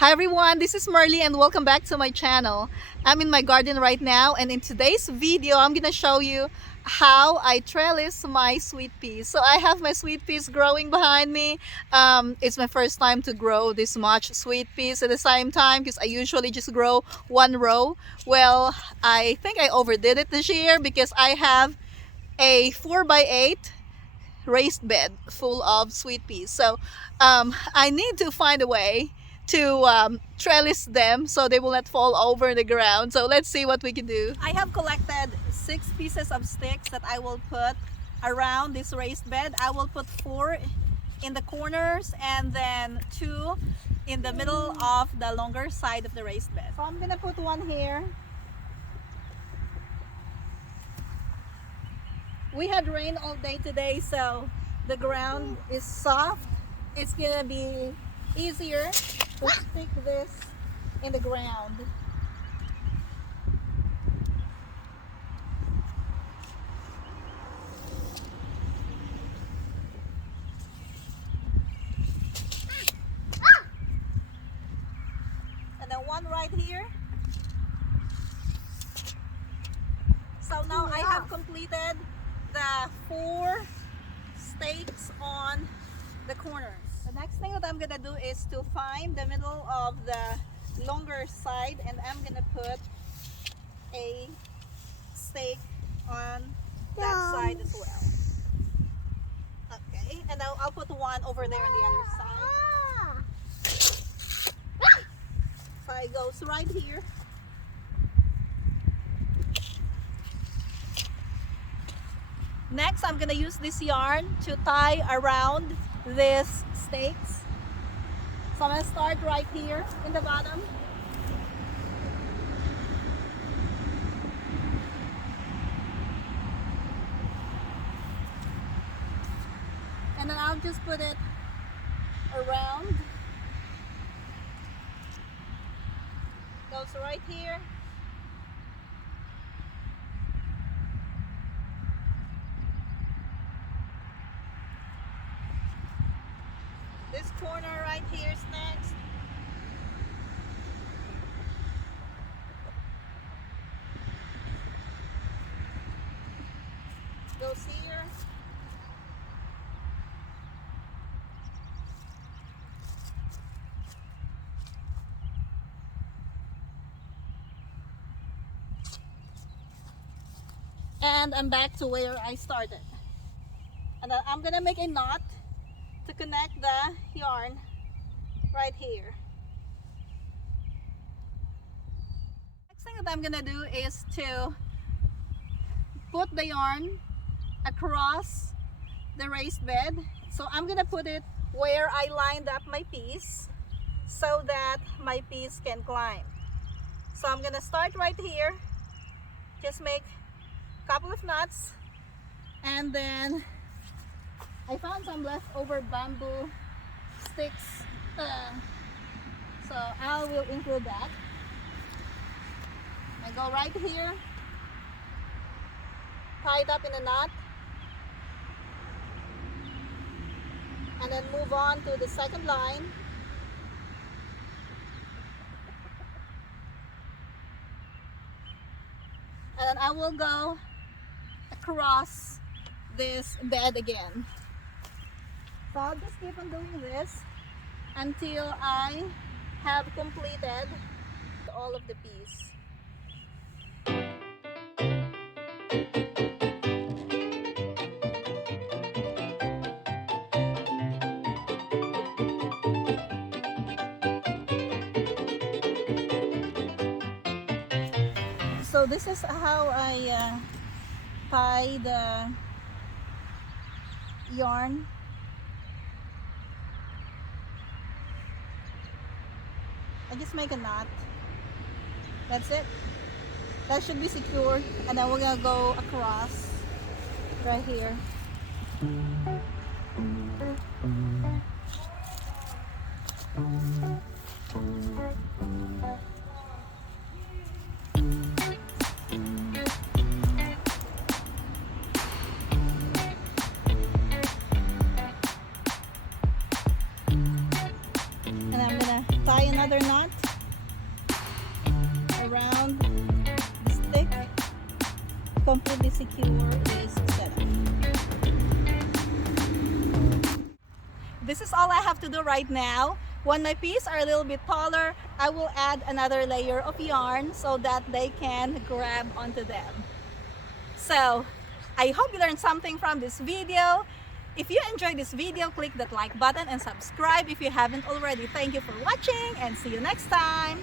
Hi everyone, this is Marley and welcome back to my channel. I'm in my garden right now, and in today's video I'm gonna show you how I trellis my sweet peas. So I have my sweet peas growing behind me. It's my first time to grow this much sweet peas at the same time because I usually just grow one row. Well, I think I overdid it this year because I have a 4x8 raised bed full of sweet peas. So I need to find a way to trellis them so they will not fall over the ground. So let's see what we can do. I have collected 6 pieces of sticks that I will put around this raised bed. I will put 4 in the corners and then 2 in the middle of the longer side of the raised bed. So I'm gonna put one here. We had rain all day today, so the ground is soft. It's gonna be easier to stick this in the ground. And then one right here. So now I have completed the 4 stakes on the corners. The next thing that I'm gonna do is to find the middle of the longer side, and I'm gonna put a stake on that side as well. Okay, and I'll put one over there on the other side. So it goes right here. Next, I'm gonna use this yarn to tie around these stakes. So I'm gonna start right here in the bottom. And then I'll just put it around. Goes right here. This corner right here is next. Goes here. And I'm back to where I started. And then I'm gonna make a knot to connect the yarn right here. Next thing that I'm gonna do is to put the yarn across the raised bed. So I'm gonna put it where I lined up my piece so that my piece can climb. So I'm gonna start right here, just make a couple of knots, and then I found some leftover bamboo sticks, so I will include that. I go right here, tie it up in a knot, and then move on to the second line. And then I will go across this bed again. So I'll just keep on doing this until I have completed all of the piece. So this is how I tie the yarn. I just make a knot. That's it. That should be secure. And then we're gonna go across right here. And I'm gonna tie another knot. completely secure is set up. This is all I have to do right now. When my peas are a little bit taller, I will add another layer of yarn so that they can grab onto them. So, I hope you learned something from this video. If you enjoyed this video, click that like button and subscribe if you haven't already. Thank you for watching and see you next time.